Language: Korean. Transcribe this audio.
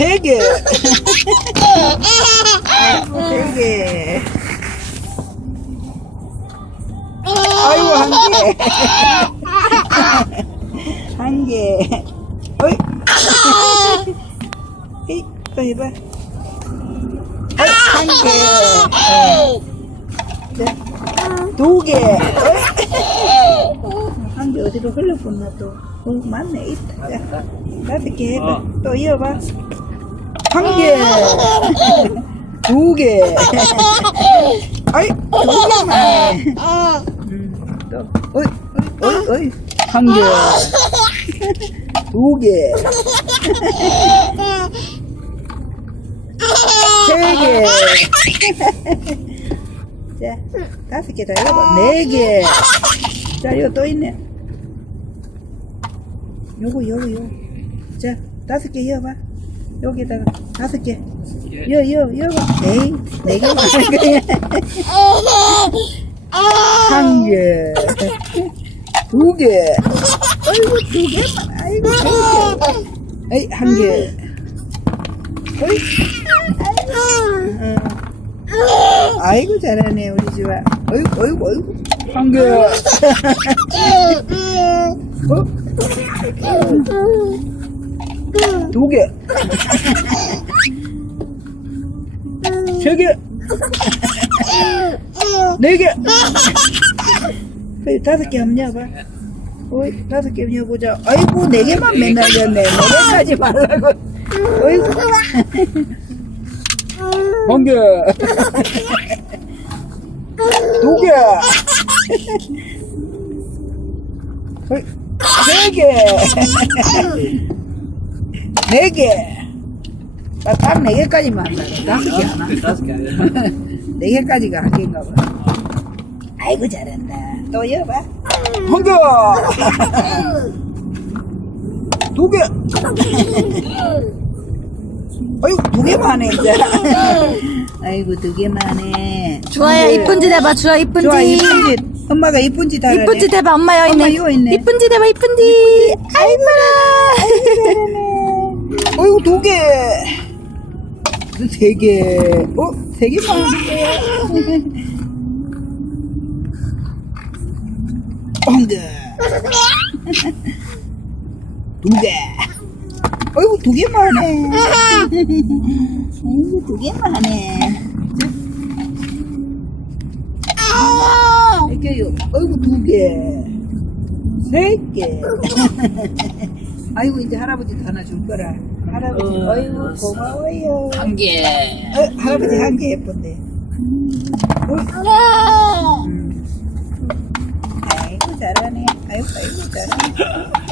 세 개. 아이고, 세 개. 아이고, 한 개. 한 개. 어이. 에이, 또 해봐. 어이, 한 개. 자, 두 개. 한 개 어디로 흘러보나 또. 어, 맞네. 있다. 자, 다섯 개 해봐. 또 이어봐. 한 개. 두 개. 아이, 두 개만. 음, 또, 어이, 어이, 어이. 한 개. 두 개. 세 개. 자, 다섯 개다 해봐. 네 개. 자, 이거 또 있네. 요거, 요거, 요거. 자, 다섯 개 이어봐. 여기다가 다섯 개. 이어, 이어, 이어봐. 네, 네 개만 거야. 한 개. 두 개. 아이고, 두 개만. 아이고, 세 개. 에이, 한 개. 어이. 어. 아이고, 잘하네, 우리 집아. 어이구, 어이구, 어이구. 한 개. 어? 두 개. 세 개. 네 개. 다섯 개 한번 여봐. 어이, 다섯 개 여보자. 아이고, 네 개만 맨날 였네. 네 개까지 말라고. 어이구. 한 개. 두 개. 세 개. 네 개. 딱네 개까지만 한다. 다섯 개 하나. 다섯 개 아니야? 네 개까지가 한 개인가 봐. 아이고 잘한다. 또 여봐. 한 개. 두 개. 아이고 두 개만 해 이제. 아이고 두 개만 해. 주아야 네. 이쁜 짓 해봐 주아 이쁜 좋아 짓 이쁜 짓. 엄마가 이쁜 짓 하라네. 이쁜 짓 해봐 엄마 여기 엄마 있네 이거 있네. 이쁜 짓 해봐 이쁜 짓 아이고라 아이고 두 개. 그세 개. 어? 세 개만. 한 개. 두 개. 아이고 두 개만 해. 아이고 두 개만 하네. 이렇게요. 아이고 두 개. 세 개. 아이고 이제 할아버지도 하나 줄 거라. 할아버지, 어. 아이고 고마워요. 한 개. 어, 할아버지 한 개 예쁜데. 어? 음. 아